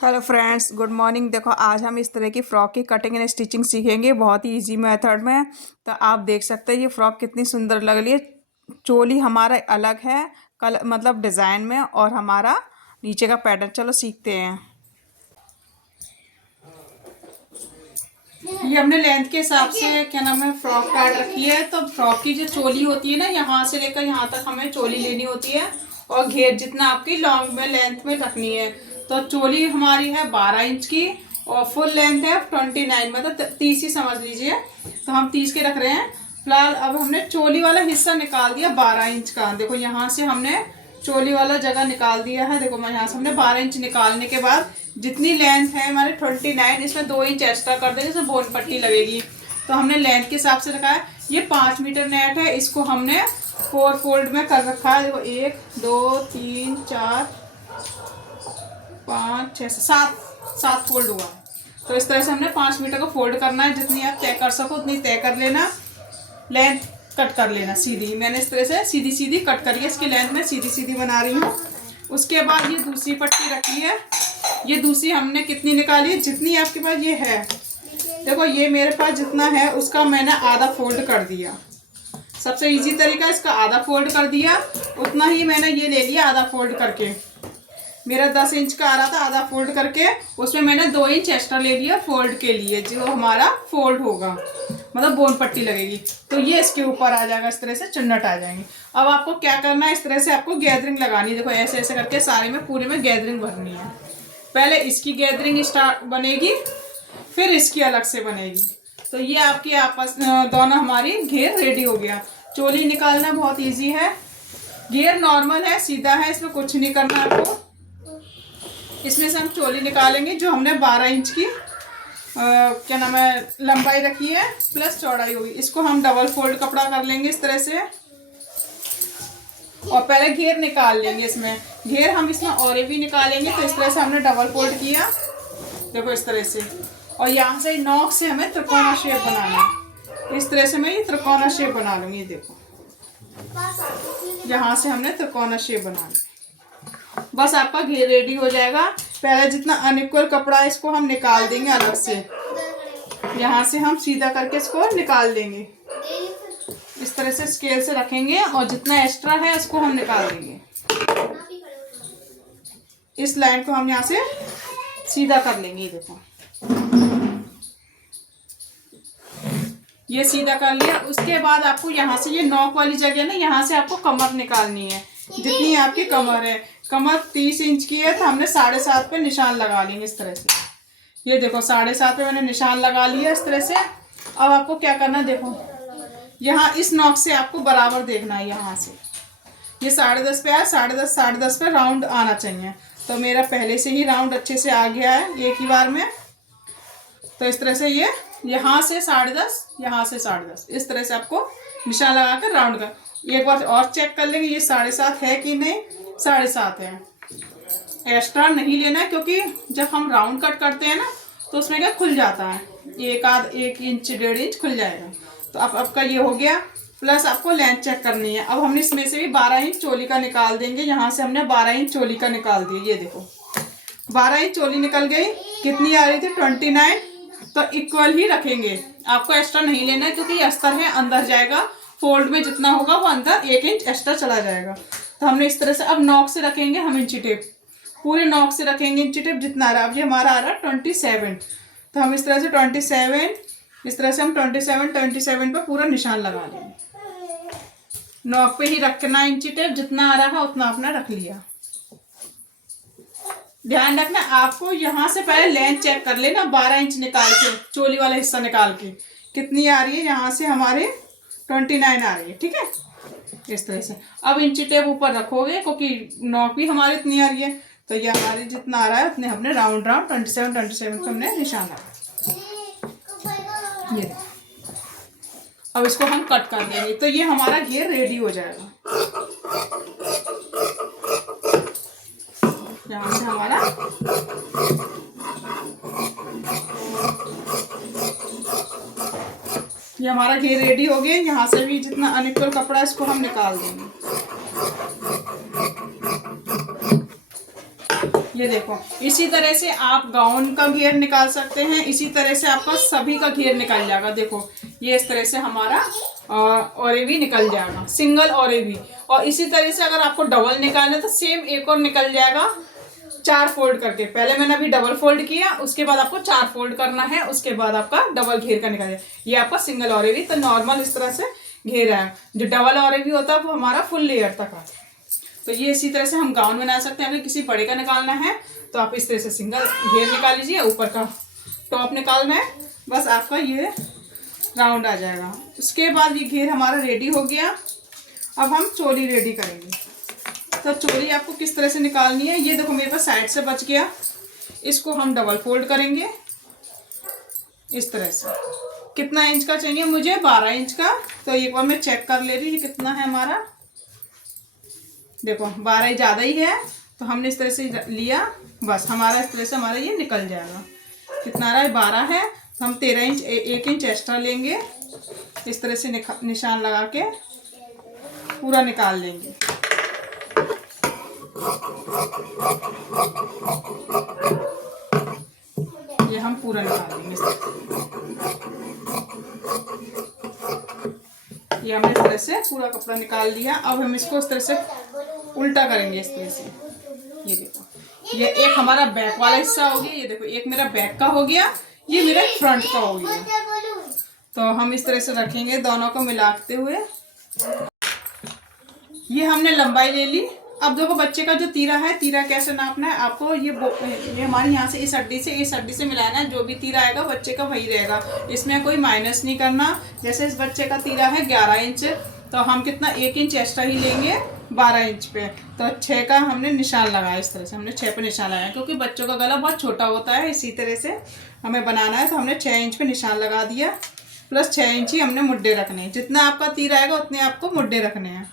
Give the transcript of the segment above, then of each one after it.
Hello friends, good morning. देखो, आज हम इस तरह की फ़्रॉक की कटिंग एंड स्टिचिंग सीखेंगे बहुत ही इजी मेथड में। तो आप देख सकते हैं ये फ़्रॉक कितनी सुंदर लग रही है। चोली हमारा अलग है, कलर मतलब डिज़ाइन में, और हमारा नीचे का पैटर्न। चलो सीखते हैं। ये हमने लेंथ के हिसाब से क्या नाम है फ्रॉक काट रखी है। तो फ्रॉक की जो चोली होती है ना, यहाँ से लेकर यहाँ तक हमें चोली लेनी होती है, और घेर जितना आपकी लॉन्ग में लेंथ में रखनी है। तो चोली हमारी है 12 इंच की, और फुल लेंथ है 29, मतलब 30 ही समझ लीजिए। तो हम 30 के रख रहे हैं फिलहाल। अब हमने चोली वाला हिस्सा निकाल दिया 12 इंच का। देखो यहाँ से हमने चोली वाला जगह निकाल दिया है। देखो मैं यहाँ से हमने 12 इंच निकालने के बाद जितनी लेंथ है हमारे 29, इसमें 2 इंच एक्स्ट्रा कर देंगे, इसमें बोन पट्टी लगेगी। तो हमने लेंथ के हिसाब से रखा है। ये 5 मीटर नेट है, इसको हमने 4 फोल्ड में कर रखा है। देखो 1 2 3 4 5 6 7 फोल्ड हुआ। तो इस तरह से हमने 5 मीटर को फोल्ड करना है। जितनी आप तय कर सको उतनी तय कर लेना। लेंथ कट कर लेना सीधी। मैंने इस तरह से सीधी सीधी कट करी है। इसकी लेंथ में सीधी सीधी बना रही हूँ। उसके बाद ये दूसरी पट्टी रखी है। ये दूसरी हमने कितनी निकाली है, जितनी आपके पास ये है। देखो ये मेरे पास जितना है उसका मैंने आधा फोल्ड कर दिया। सबसे इजी तरीका इसका, आधा फोल्ड कर दिया। उतना ही मैंने ये ले लिया आधा फोल्ड करके। मेरा 10 इंच का आ रहा था, आधा फोल्ड करके उसमें मैंने 2 इंच एक्स्ट्रा ले लिया फोल्ड के लिए, जो हमारा फोल्ड होगा, मतलब बोन पट्टी लगेगी। तो ये इसके ऊपर आ जाएगा, इस तरह से चुन्नट आ जाएंगे। अब आपको क्या करना है, इस तरह से आपको गैदरिंग लगानी है। देखो ऐसे ऐसे करके सारे में पूरे में गैदरिंग भरनी है। पहले इसकी गैदरिंग स्टार्ट बनेगी, फिर इसकी अलग से बनेगी। तो ये आपकी आपस दोनों हमारी घेर रेडी हो गया। चोली निकालना बहुत ईजी है। घेर नॉर्मल है, सीधा है, इसमें कुछ नहीं करना आपको। इसमें से हम चोली निकालेंगे जो हमने 12 इंच की क्या नाम है लंबाई रखी है, प्लस चौड़ाई होगी। इसको हम डबल फोल्ड कपड़ा कर लेंगे इस तरह से, और पहले घेर निकाल लेंगे। इसमें घेर हम इसमें और भी निकालेंगे। तो इस तरह से हमने डबल फोल्ड किया, देखो इस तरह से। और यहाँ से नोक से हमें त्रिकोणा शेप बनाना है। इस तरह से मैं ये त्रिकोणा शेप बना लूंगी। देखो यहाँ से हमने त्रिकोणा शेप बना लिया। बस आपका घेर रेडी हो जाएगा। पहले जितना अनइक्वल कपड़ा है इसको हम निकाल देंगे अलग से। यहाँ से हम सीधा करके इसको निकाल देंगे। इस तरह से स्केल से रखेंगे, और जितना एक्स्ट्रा है इसको हम निकाल देंगे। इस लाइन को हम यहाँ से सीधा कर लेंगे। देखो ये सीधा कर लिया। उसके बाद आपको यहाँ से ये नोक वाली जगह ना, यहाँ से आपको कमर निकालनी है। जितनी आपकी कमर है, कमर 30 इंच की है, तो हमने 7.5 पे निशान लगा लेंगे इस तरह से। ये देखो 7.5 पे मैंने निशान लगा लिया इस तरह से। अब आपको क्या करना है, देखो यहाँ इस नोक से आपको बराबर देखना है। यहाँ से ये 10.5 पे आया, 10.5 पे राउंड आना चाहिए। तो मेरा पहले से ही राउंड अच्छे से आ गया है एक ही बार में। तो इस तरह से ये यहाँ से 10.5, यहाँ से 10.5, इस तरह से आपको निशान लगा कर राउंड का एक बार और चेक कर लेंगे ये 7.5 है कि नहीं। 7.5 है। एक्स्ट्रा नहीं लेना है, क्योंकि जब हम राउंड कट करते हैं ना तो उसमें क्या खुल जाता है, 1 इंच 1.5 इंच खुल जाएगा। तो अब आपका ये हो गया। प्लस आपको लेंथ चेक करनी है। अब हमने इसमें से भी 12 इंच चोली का निकाल देंगे। यहाँ से हमने 12 इंच चोली का निकाल दिया। ये देखो 12 इंच चोली निकल गई। कितनी आ रही थी, 29। तो इक्वल ही रखेंगे, आपको एक्स्ट्रा नहीं लेना है, क्योंकि अस्तर है अंदर जाएगा। फोल्ड में जितना होगा वो अंदर 1 इंच एक्स्ट्रा चला जाएगा। तो हमने इस तरह से अब नोक से रखेंगे हम इंची टेप, पूरे नोक से रखेंगे इंची टेप जितना आ रहा है। अब ये हमारा आ रहा है 27। तो हम इस तरह से 27, इस तरह से हम 27 पे पूरा निशान लगा लेंगे। नोक पे ही रखना इंची टेप, जितना आ रहा है उतना आपने रख लिया। ध्यान रखना आपको यहाँ से पहले लेंथ चेक कर लेना। 12 इंच निकाल के चोली वाला हिस्सा निकाल के कितनी आ रही है, यहाँ से हमारे 29 आ रही है। ठीक है, इस तरह से। अब इंची टेप ऊपर रखोगे, क्योंकि नोक भी हमारी इतनी आ रही है। तो ये हमारे जितना आ रहा है उतने हमने राउंड 27 पे हमने निशान लगाया। ये अब इसको हम कट कर देंगे। तो ये हमारा घेर रेडी हो जाएगा। यहाँ से हमारा ये हमारा घेर रेडी हो गया। यहाँ से भी जितना अनइक्वल कपड़ा है इसको हम निकाल देंगे। ये देखो, इसी तरह से आप गाउन का घेर निकाल सकते हैं, इसी तरह से आपका सभी का घेर निकल जाएगा। देखो ये इस तरह से हमारा औरे भी निकल जाएगा, सिंगल औरे भी। और इसी तरह से अगर आपको डबल निकालना है तो सेम एक और निकल जाएगा 4 फोल्ड करके। पहले मैंने अभी डबल फोल्ड किया, उसके बाद आपको 4 फोल्ड करना है, उसके बाद आपका डबल घेर का निकल जाएगा। ये आपका सिंगल औरे भी। तो नॉर्मल इस तरह से घेर है। जो डबल औरे भी होता है वो हमारा फुल लेयर तक आता है। तो ये इसी तरह से हम गाउन बना सकते हैं। अगर किसी बड़े का निकालना है तो आप इस तरह से सिंगल घेर निकाल लीजिए, ऊपर का टॉप निकालना है, बस आपका ये राउंड आ जाएगा। उसके बाद ये घेर हमारा रेडी हो गया। अब हम चोली रेडी करेंगे। तो चोली आपको किस तरह से निकालनी है, ये देखो मेरे पास साइड से बच गया, इसको हम डबल फोल्ड करेंगे इस तरह से। कितना इंच का चाहिए मुझे, 12 इंच का। तो एक बार मैं चेक कर ले रही हूँ कितना है हमारा। देखो 12 ज़्यादा ही है, तो हमने इस तरह से लिया, बस हमारा इस तरह से हमारा ये निकल जाएगा। कितना आ रहा है, 12 है, तो हम 13 इंच 1 इंच एक्स्ट्रा लेंगे, इस तरह से निशान लगा के पूरा निकाल लेंगे। ये हम पूरा निकाल लेंगे। ये हमने इस तरह से पूरा कपड़ा निकाल लिया। अब हम इसको इस तरह से उल्टा करेंगे इस तरह से। ये देखो, ये एक हमारा बैक वाला हिस्सा हो गया। ये देखो, एक मेरा बैक का हो गया, ये मेरा फ्रंट का हो गया। तो हम इस तरह से रखेंगे दोनों को मिलाते हुए। ये हमने लंबाई ले ली। अब देखो बच्चे का जो तीरा है, तीरा कैसे नापना है आपको, ये हमारे यहाँ से इस हड्डी से मिलाना है। जो भी तीरा आएगा बच्चे का वही रहेगा, इसमें कोई माइनस नहीं करना। जैसे इस बच्चे का तीरा है 11 इंच, तो हम कितना 1 इंच एक्स्ट्रा ही लेंगे 12 इंच पे। तो 6 का हमने निशान लगाया, इस तरह से हमने 6 पे निशान लगाया, क्योंकि बच्चों का गला बहुत छोटा होता है, इसी तरह से हमें बनाना है। तो हमने 6 इंच पे निशान लगा दिया, प्लस 6 इंच ही हमने मुड्डे रखने हैं। जितना आपका तीर आएगा उतने आपको मुड्डे रखने हैं।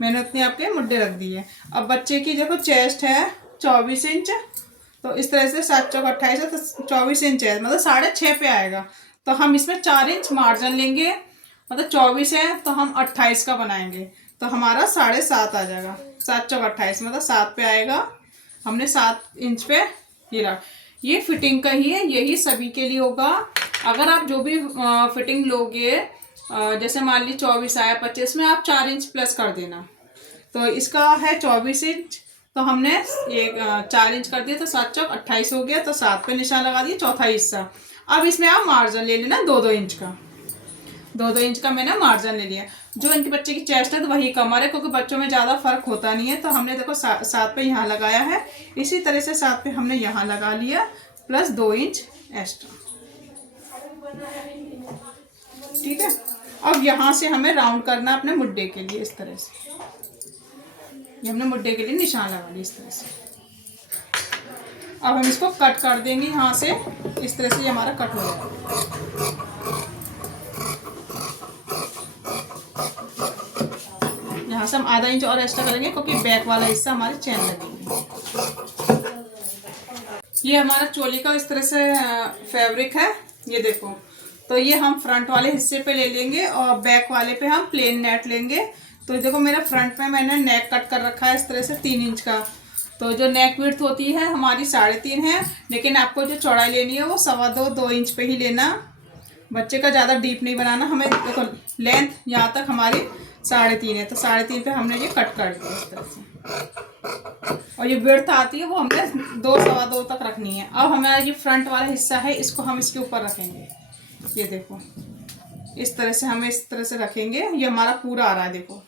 मैंने उतने आपके मुड्डे रख दिए। अब बच्चे की देखो चेस्ट है 24 इंच, तो इस तरह से 7 चौक 28 है, तो 24 इंच है, मतलब 6.5 पे आएगा। तो हम इसमें 4 इंच मार्जिन लेंगे, मतलब 24 है तो हम 28 का बनाएंगे, तो हमारा 7.5 आ जाएगा। 7 चौक 28 मतलब 7 पे आएगा। हमने 7 इंच पे ये रहा। ये फिटिंग का ही है, यही सभी के लिए होगा। अगर आप जो भी फिटिंग लोगे, जैसे मान ली 24 आया 25 में, आप 4 इंच प्लस कर देना। तो इसका है 24 इंच, तो हमने ये 4 इंच कर दिया, तो 7 चौक 28 हो गया। तो 7 पे निशान लगा दिया, चौथा हिस्सा। अब इसमें आप मार्जिन ले लेना 2-2 इंच का। 2-2 इंच का मैंने मार्जिन ले लिया। जो इनके बच्चे की चेस्ट है तो वही कमर है, क्योंकि बच्चों में ज़्यादा फर्क होता नहीं है। तो हमने देखो 7 पे यहाँ लगाया है, इसी तरह से 7 पे हमने यहाँ लगा लिया, प्लस 2 इंच एक्स्ट्रा। ठीक है। अब यहाँ से हमें राउंड करना अपने मुड्डे के लिए, इस तरह से। ये हमने मुड्डे के लिए निशान लगा लिया इस तरह से। अब हम इसको कट कर देंगे यहाँ से, इस तरह से ये हमारा कट हो जाएगा। यहाँ से हम आधा इंच और एक्स्ट्रा करेंगे, क्योंकि बैक वाला हिस्सा हमारे चैन लगेंगे। ये हमारा चोली का इस तरह से फैब्रिक है, ये देखो। तो ये हम फ्रंट वाले हिस्से पे ले लेंगे और बैक वाले पे हम प्लेन नेट लेंगे। तो देखो मेरा फ्रंट में मैंने नेक कट कर रखा है इस तरह से 3 इंच का। तो जो नेक विड्थ होती है हमारी 3.5 है, लेकिन आपको जो चौड़ाई लेनी है वो 2.25-2 इंच पे ही लेना। बच्चे का ज़्यादा डीप नहीं बनाना। हमें देखो लेंथ यहाँ तक हमारी 3.5 है, तो 3.5 पे हमने ये कट कर दिया इस तरह से। और ये विड्थ आती है वो हमने 2-2.25 तक रखनी है। अब हमारा ये फ्रंट वाला हिस्सा है, इसको हम इसके ऊपर रखेंगे। ये देखो इस तरह से हमें इस तरह से रखेंगे। ये हमारा पूरा आ रहा है, देखो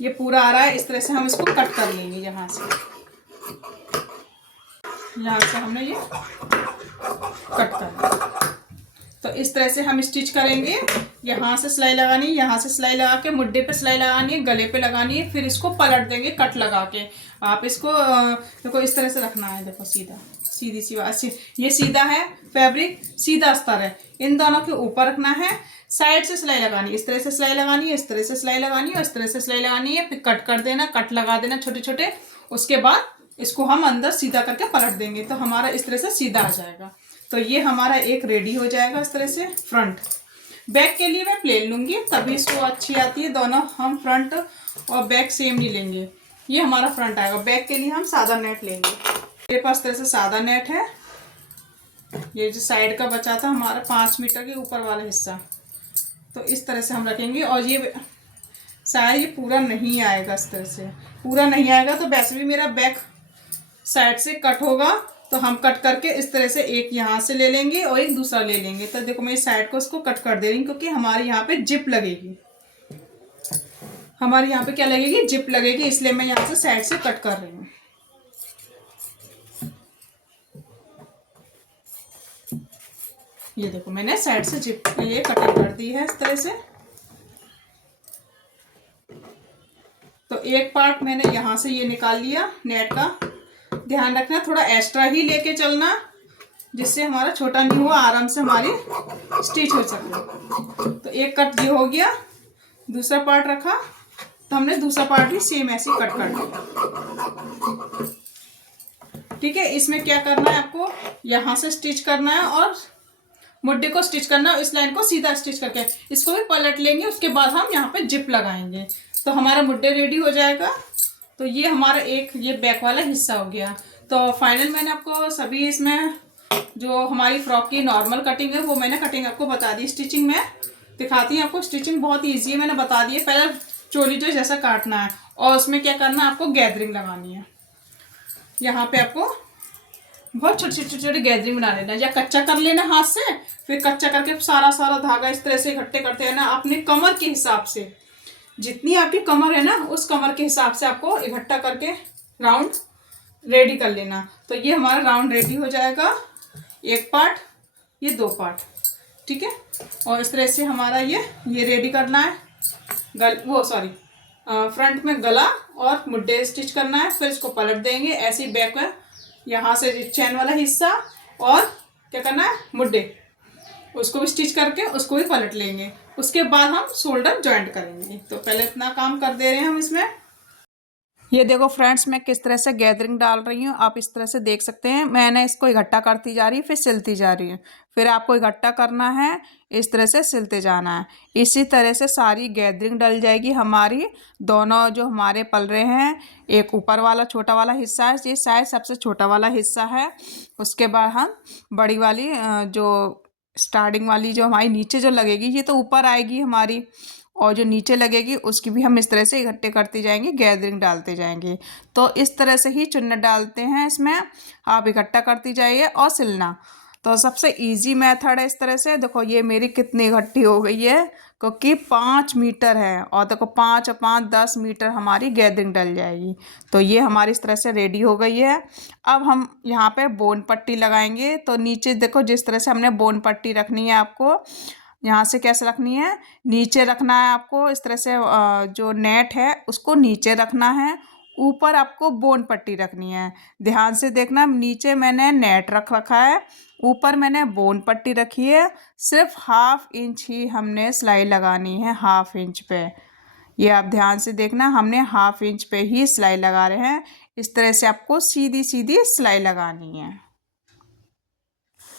ये पूरा आ रहा है। इस तरह से हम इसको कट कर लेंगे। यहाँ से हमने ये कट कर लिया। तो इस तरह से हम स्टिच करेंगे। यहाँ से सिलाई लगानी है, यहाँ से सिलाई लगा के मुड्डे पे सिलाई लगानी है, गले पे लगानी है, फिर इसको पलट देंगे कट लगा के। आप इसको देखो इस तरह से रखना है। देखो सीधा सीधी सी बात, ये सीधा है फैब्रिक, सीधा अस्तर है। इन दोनों के ऊपर रखना है, साइड से सिलाई लगानी है, इस तरह से सिलाई लगानी है, इस तरह से सिलाई लगानी है, इस तरह से सिलाई लगानी है, फिर कट कर देना, कट लगा देना छोटे छोटे। उसके बाद इसको हम अंदर सीधा करके पलट देंगे, तो हमारा इस तरह से सीधा आ जाएगा। तो ये हमारा एक रेडी हो जाएगा इस तरह से फ्रंट। बैक के लिए मैं प्लेन लूँगी, तभी इसको अच्छी आती है। दोनों हम फ्रंट और बैक सेम नहीं लेंगे। ये हमारा फ्रंट आएगा। बैक के लिए हम सादा नेट लेंगे। मेरे पास तरह से सादा नेट है। ये जो साइड का बचा था हमारा 5 मीटर के ऊपर वाला हिस्सा, तो इस तरह से हम रखेंगे। और ये शायद ये पूरा नहीं आएगा, इस तरह से पूरा नहीं आएगा तो वैसे भी मेरा बैक साइड से कट होगा, तो हम कट करके इस तरह से एक यहाँ से ले लेंगे और एक दूसरा ले लेंगे। तो देखो मैं इस साइड को इसको कट कर दे रही हूँ, क्योंकि हमारे यहाँ पे जिप लगेगी। हमारे यहाँ पे क्या लगेगी? जिप लगेगी, इसलिए मैं यहाँ से साइड से कट कर रही हूँ। ये देखो मैंने साइड से जिप ये कटिंग कर दी है इस तरह से। तो एक पार्ट मैंने यहाँ से ये निकाल लिया नेट का। ध्यान रखना थोड़ा एक्स्ट्रा ही लेके चलना, जिससे हमारा छोटा नहीं हुआ, आराम से हमारी स्टिच हो सके। तो एक कट ये हो गया। दूसरा पार्ट रखा तो हमने दूसरा पार्ट भी सेम ऐसे कट कर दिया। ठीक है, इसमें क्या करना है आपको? यहाँ से स्टिच करना है और मुड्ढे को स्टिच करना है। इस लाइन को सीधा स्टिच करके इसको भी पलट लेंगे। उसके बाद हम यहाँ पे जिप लगाएंगे, तो हमारा मुड्ढे रेडी हो जाएगा। तो ये हमारा एक ये बैक वाला हिस्सा हो गया। तो फाइनल मैंने आपको सभी इसमें जो हमारी फ्रॉक की नॉर्मल कटिंग है वो मैंने कटिंग आपको बता दी। स्टिचिंग में दिखाती हूँ आपको। स्टिचिंग बहुत ईजी है, मैंने बता दी है। पहले चोली जो जैसा काटना है और उसमें क्या करना है, आपको गैदरिंग लगानी है। यहाँ पे आपको बहुत छोटे छोटे गैदरिंग बना लेना, या कच्चा कर लेना हाथ से, फिर कच्चा करके सारा धागा इस तरह से इकट्ठे करते हैं ना, अपने कमर के हिसाब से। जितनी आपकी कमर है ना, उस कमर के हिसाब से आपको इकट्ठा करके राउंड रेडी कर लेना। तो ये हमारा राउंड रेडी हो जाएगा। एक पार्ट, ये 2 पार्ट, ठीक है। और इस तरह से हमारा ये रेडी करना है। फ्रंट में गला और मुड्ढे स्टिच करना है, फिर इसको पलट देंगे ऐसे ही। बैक में यहाँ से चैन वाला हिस्सा और क्या करना है, मुड्ढे, उसको भी स्टिच करके उसको भी पलट लेंगे। उसके बाद हम शोल्डर जॉइंट करेंगे। तो पहले इतना काम कर दे रहे हैं हम इसमें। ये देखो फ्रेंड्स, मैं किस तरह से गैदरिंग डाल रही हूँ, आप इस तरह से देख सकते हैं। मैंने इसको इकट्ठा करती जा रही है, फिर सिलती जा रही है, फिर आपको इकट्ठा करना है, इस तरह से सिलते जाना है। इसी तरह से सारी गैदरिंग डल जाएगी हमारी। दोनों जो हमारे पल रहे हैं, एक ऊपर वाला छोटा वाला हिस्सा है, ये शायद सबसे छोटा वाला हिस्सा है। उसके बाद हम बड़ी वाली जो स्टार्टिंग वाली जो हमारी नीचे जो लगेगी, ये तो ऊपर आएगी हमारी, और जो नीचे लगेगी उसकी भी हम इस तरह से इकट्ठे करते जाएंगे, गैदरिंग डालते जाएंगे। तो इस तरह से ही चुन्नट डालते हैं इसमें, आप इकट्ठा करती जाइए और सिलना। तो सबसे इजी मेथड है इस तरह से। देखो ये मेरी कितनी इकट्ठी हो गई है, क्योंकि 5 मीटर है, और देखो 5 और 5 10 मीटर हमारी गैदरिंग डल जाएगी। तो ये हमारी इस तरह से रेडी हो गई है। अब हम यहाँ पे बोन पट्टी लगाएंगे। तो नीचे देखो जिस तरह से हमने बोन पट्टी रखनी है, आपको यहाँ से कैसे रखनी है, नीचे रखना है आपको इस तरह से। जो नेट है उसको नीचे रखना है, ऊपर आपको बोन पट्टी रखनी है। ध्यान से देखना, नीचे मैंने नेट रख रखा है, ऊपर मैंने बोन पट्टी रखी है। सिर्फ 1/2 इंच ही हमने सिलाई लगानी है, 1/2 इंच पे। ये आप ध्यान से देखना, हमने 1/2 इंच पे ही सिलाई लगा रहे हैं। इस तरह से आपको सीधी सीधी सिलाई लगानी है।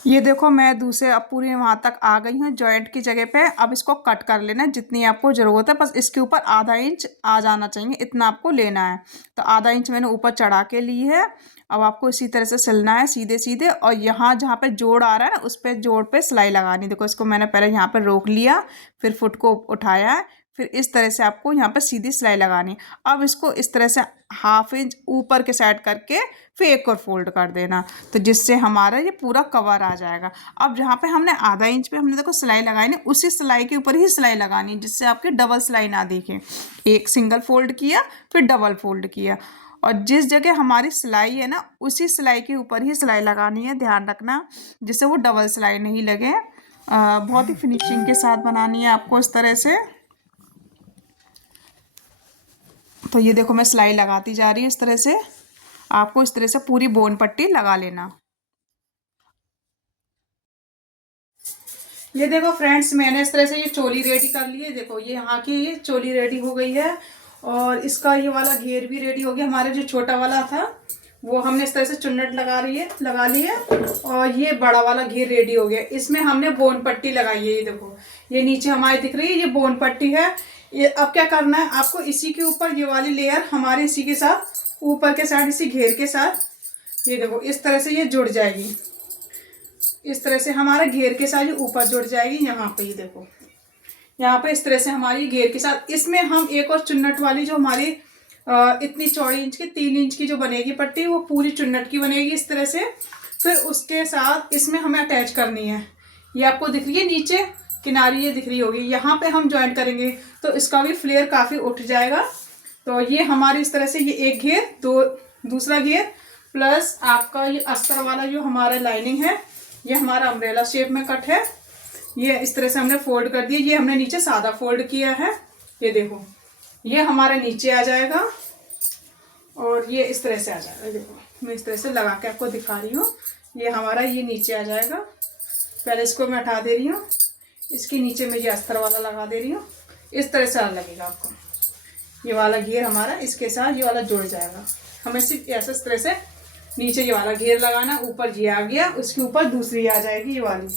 ये देखो मैं दूसरे अब पूरी वहाँ तक आ गई हूँ जॉइंट की जगह पे। अब इसको कट कर लेना जितनी आपको ज़रूरत है, बस इसके ऊपर आधा इंच आ जाना चाहिए, इतना आपको लेना है। तो आधा इंच मैंने ऊपर चढ़ा के ली है। अब आपको इसी तरह से सिलना है सीधे सीधे, और यहाँ जहाँ पे जोड़ आ रहा है ना, उस पर जोड़ पे सिलाई लगानी। देखो इसको मैंने पहले यहाँ पर रोक लिया, फिर फुट को उठाया है, फिर इस तरह से आपको यहाँ पर सीधी सिलाई लगानी। अब इसको इस तरह से 1/2 इंच ऊपर के साइड करके फिर एक और फोल्ड कर देना, तो जिससे हमारा ये पूरा कवर आ जाएगा। अब जहाँ पे हमने आधा इंच पे हमने देखो सिलाई लगाई ना, उसी सिलाई के ऊपर ही सिलाई लगानी, जिससे आपके डबल सिलाई ना दिखे। एक सिंगल फोल्ड किया, फिर डबल फोल्ड किया, और जिस जगह हमारी सिलाई है ना, उसी सिलाई के ऊपर ही सिलाई लगानी है। ध्यान रखना जिससे वो डबल सिलाई नहीं लगे। बहुत ही फिनिशिंग के साथ बनानी है आपको इस तरह से। तो ये देखो मैं सिलाई लगाती जा रही हूँ इस तरह से। आपको इस तरह से पूरी बोन पट्टी लगा लेना। ये देखो फ्रेंड्स, मैंने इस तरह से ये चोली रेडी कर ली है। देखो ये यहाँ की ये चोली रेडी हो गई है, और इसका ये वाला घेर भी रेडी हो गया। हमारे जो छोटा वाला था वो हमने इस तरह से चुन्नट लगा ली है, और ये बड़ा वाला घेर रेडी हो गया। इसमें हमने बोन पट्टी लगाई है। ये देखो ये नीचे हमारी दिख रही है, ये बोन पट्टी है। ये अब क्या करना है आपको, इसी के ऊपर ये वाली लेयर हमारे इसी के साथ ऊपर के साइड इसी घेर के साथ ये देखो इस तरह से ये जुड़ जाएगी। इस तरह से हमारा घेर के साथ ये ऊपर जुड़ जाएगी। यहाँ पे ये देखो, यहाँ पे इस तरह से हमारी घेर के साथ, इसमें हम एक और चुन्नट वाली जो हमारी इतनी चौड़ी इंच की 3 इंच की जो बनेगी पट्टी, वो पूरी चुन्नट की बनेगी इस तरह से। फिर उसके साथ इसमें हमें अटैच करनी है। ये आपको दिख रही है नीचे किनारी, ये दिख रही होगी, यहाँ पे हम ज्वाइन करेंगे तो इसका भी फ्लेयर काफ़ी उठ जाएगा। तो ये हमारी इस तरह से ये एक घेर, दूसरा घेर प्लस आपका ये अस्तर वाला जो हमारा लाइनिंग है, ये हमारा अम्ब्रेला शेप में कट है। ये इस तरह से हमने फोल्ड कर दिया। ये हमने नीचे सादा फोल्ड किया है। ये देखो ये हमारा नीचे आ जाएगा और ये इस तरह से आ जाएगा। देखो मैं इस तरह से लगा के आपको दिखा रही हूँ। ये हमारा ये नीचे आ जाएगा। पहले इसको मैं हटा दे रही हूँ, इसके नीचे में ये अस्तर वाला लगा दे रही हूँ। इस तरह से लगेगा आपको। ये वाला घेर हमारा इसके साथ ये वाला जुड़ जाएगा। हमें सिर्फ ऐसे इस तरह से नीचे ये वाला घेर लगाना, ऊपर ये आ गया, उसके ऊपर दूसरी आ जाएगी ये वाली।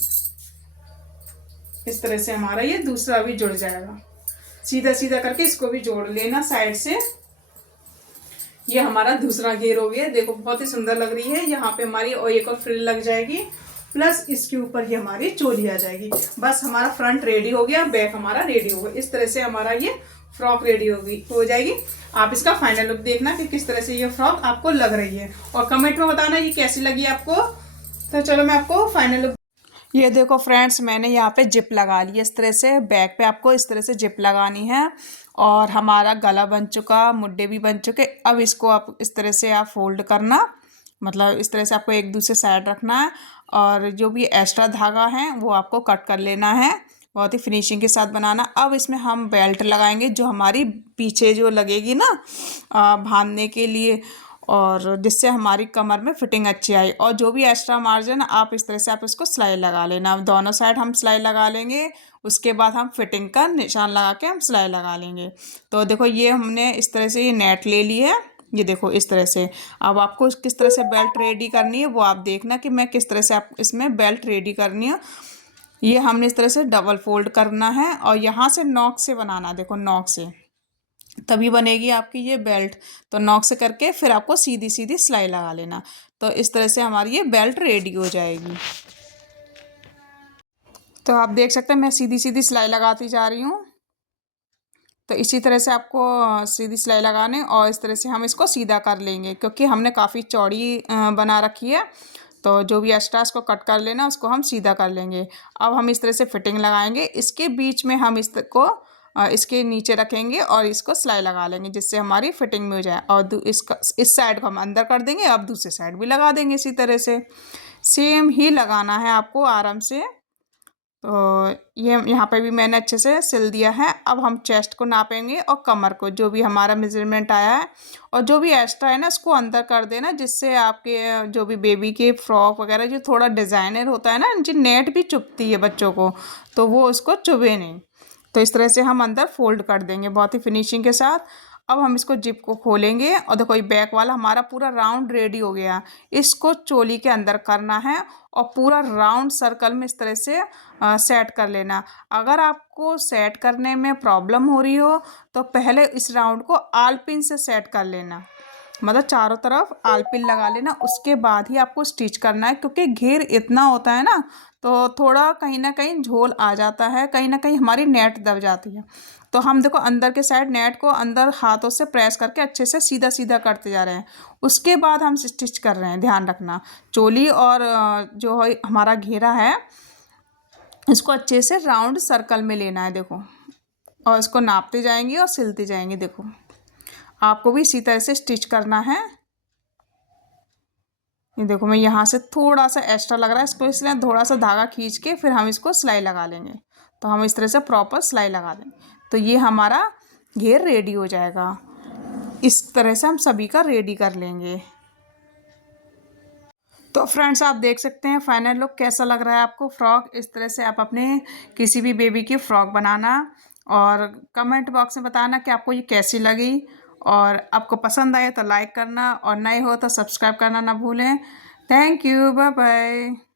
इस तरह से हमारा ये दूसरा भी जुड़ जाएगा। सीधा सीधा करके इसको भी जोड़ लेना साइड से। ये हमारा दूसरा घेर हो गया। देखो बहुत ही सुंदर लग रही है। यहाँ पे हमारी और एक और फ्रिल लग जाएगी, प्लस इसके ऊपर ही हमारी चोली आ जाएगी। बस हमारा फ्रंट रेडी हो गया, बैक हमारा रेडी हो गया। इस तरह से हमारा ये फ्रॉक रेडी हो जाएगी। आप इसका फाइनल लुक देखना कि किस तरह से ये फ्रॉक आपको लग रही है और कमेंट में बताना ये कैसी लगी आपको। तो चलो मैं आपको फाइनल लुक। ये देखो फ्रेंड्स, मैंने यहाँ पे जिप लगा ली है इस तरह से। बैक पे आपको इस तरह से जिप लगानी है और हमारा गला बन चुका, मुड्डे भी बन चुके। अब इसको आप इस तरह से आप फोल्ड करना, मतलब इस तरह से आपको एक दूसरे साइड रखना है और जो भी एक्स्ट्रा धागा है वो आपको कट कर लेना है। बहुत ही फिनिशिंग के साथ बनाना। अब इसमें हम बेल्ट लगाएंगे जो हमारी पीछे जो लगेगी ना बांधने के लिए, और जिससे हमारी कमर में फिटिंग अच्छी आई। और जो भी एक्स्ट्रा मार्जिन आप इस तरह से आप इसको सिलाई लगा लेना। दोनों साइड हम सिलाई लगा लेंगे, उसके बाद हम फिटिंग का निशान लगा के हम सिलाई लगा लेंगे। तो देखो ये हमने इस तरह से ये नेट ले ली है। ये देखो इस तरह से। अब आपको किस तरह से बेल्ट रेडी करनी है वो आप देखना कि मैं किस तरह से आप इसमें बेल्ट रेडी करनी है। ये हमने इस तरह से डबल फोल्ड करना है और यहाँ से नॉक से बनाना। देखो नॉक से तभी बनेगी आपकी ये बेल्ट। तो नॉक से करके फिर आपको सीधी सीधी सिलाई लगा लेना। तो इस तरह से हमारी ये बेल्ट रेडी हो जाएगी। तो आप देख सकते हैं मैं सीधी सीधी सिलाई लगाती जा रही हूँ। तो इसी तरह से आपको सीधी सिलाई लगाने और इस तरह से हम इसको सीधा कर लेंगे, क्योंकि हमने काफ़ी चौड़ी बना रखी है। तो जो भी एक्स्ट्रा को कट कर लेना, उसको हम सीधा कर लेंगे। अब हम इस तरह से फिटिंग लगाएंगे। इसके बीच में हम इसको इसके नीचे रखेंगे और इसको सिलाई लगा लेंगे, जिससे हमारी फिटिंग में हो जाए। और इसका इस साइड को हम अंदर कर देंगे, अब दूसरे साइड भी लगा देंगे। इसी तरह से सेम ही लगाना है आपको आराम से। तो ये यहाँ पे भी मैंने अच्छे से सिल दिया है। अब हम चेस्ट को नापेंगे और कमर को, जो भी हमारा मेजरमेंट आया है और जो भी एक्स्ट्रा है ना, इसको अंदर कर देना, जिससे आपके जो भी बेबी के फ्रॉक वगैरह जो थोड़ा डिज़ाइनर होता है ना, जी नेट भी चुभती है बच्चों को, तो वो उसको चुभे नहीं। तो इस तरह से हम अंदर फोल्ड कर देंगे बहुत ही फिनिशिंग के साथ। अब हम इसको जिप को खोलेंगे और देखो ये बैक वाला हमारा पूरा राउंड रेडी हो गया। इसको चोली के अंदर करना है और पूरा राउंड सर्कल में इस तरह से सेट कर लेना। अगर आपको सेट करने में प्रॉब्लम हो रही हो तो पहले इस राउंड को आलपिन से सेट कर लेना, मतलब चारों तरफ आलपिन लगा लेना। उसके बाद ही आपको स्टिच करना है, क्योंकि घेर इतना होता है ना, तो थोड़ा कहीं ना कहीं झोल आ जाता है, कहीं ना कहीं हमारी नेट दब जाती है। तो हम देखो अंदर के साइड नेट को अंदर हाथों से प्रेस करके अच्छे से सीधा सीधा करते जा रहे हैं। उसके बाद हम स्टिच कर रहे हैं। ध्यान रखना चोली और जो है हमारा घेरा है, इसको अच्छे से राउंड सर्कल में लेना है। देखो, और इसको नापते जाएंगे और सिलते जाएंगे। देखो आपको भी इसी तरह से स्टिच करना है। ये देखो मैं यहाँ से थोड़ा सा एक्स्ट्रा लग रहा है इसको, इसलिए थोड़ा सा धागा खींच के फिर हम इसको सिलाई लगा लेंगे। तो हम इस तरह से प्रॉपर सिलाई लगा देंगे, तो ये हमारा घेर रेडी हो जाएगा। इस तरह से हम सभी का रेडी कर लेंगे। तो फ्रेंड्स आप देख सकते हैं फाइनल लुक कैसा लग रहा है आपको फ्रॉक। इस तरह से आप अपने किसी भी बेबी की फ्रॉक बनाना और कमेंट बॉक्स में बताना कि आपको ये कैसी लगी। और आपको पसंद आए तो लाइक करना और नए हो तो सब्सक्राइब करना ना भूलें। Thank you, bye bye.